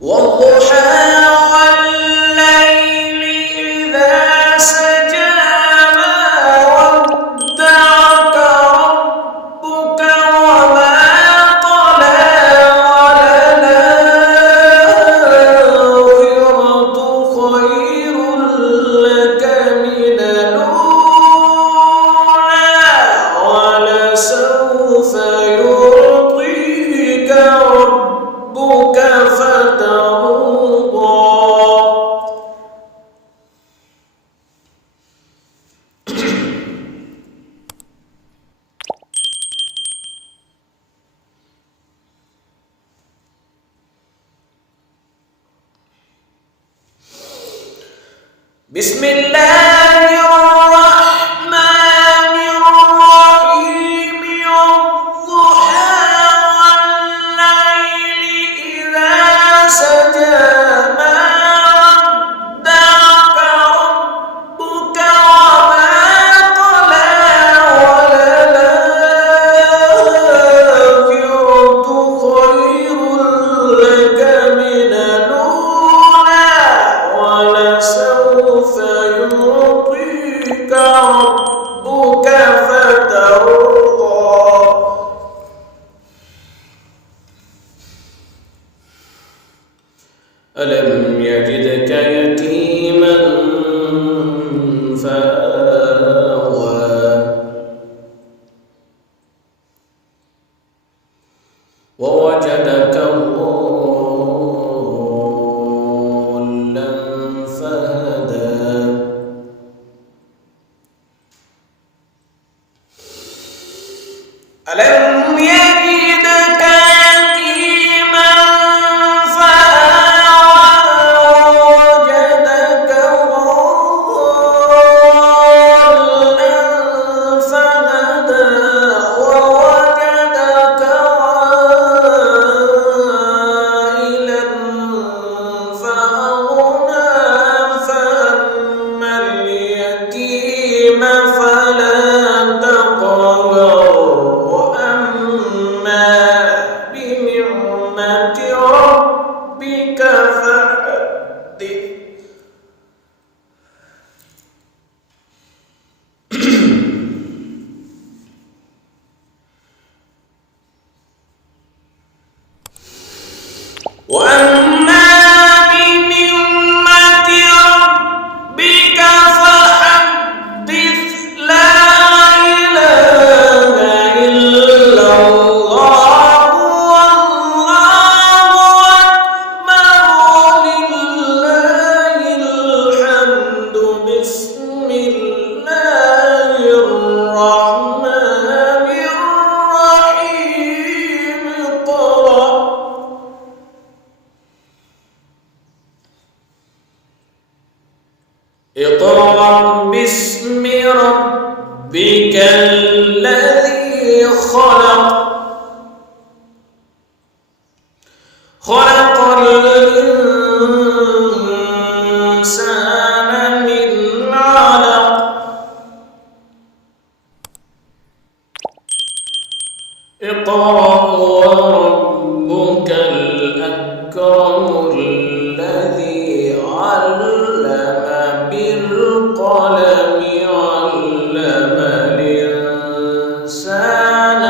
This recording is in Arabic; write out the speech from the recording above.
والضحى والليل إذا سجى ما ودعك ربك وما قلى وللآخرة خير لك من الأولى ولسوف يعطيك ربك فترضى. بسم الله الرحمن الرحيم. والضحى والليل إذا سجى ما ودعك ربك وما قلى وللآخرة خير لك من الأولى ولسوف يعطيك ربك فترضى. ألم يجدك يتيما فآوى ووجدك ضالا فهدى ألم يجدك يتيما فآوى ووجدك ضالا فهدى ووجدك عائلا فأغنى فأما اليتيم فلا تقهر وأما بنعمة ربك فحدث. وأما بنعمة ربك فحدث. لا إله إلا الله والله أكبر ولله الحمد. بسم الله الرحمن الرحيم. اقرأ باسم ربك الذي خلق. خلق الإنسان من علق. اقرأ وربك الأكرم الذي علم بالقلم علم الإنسان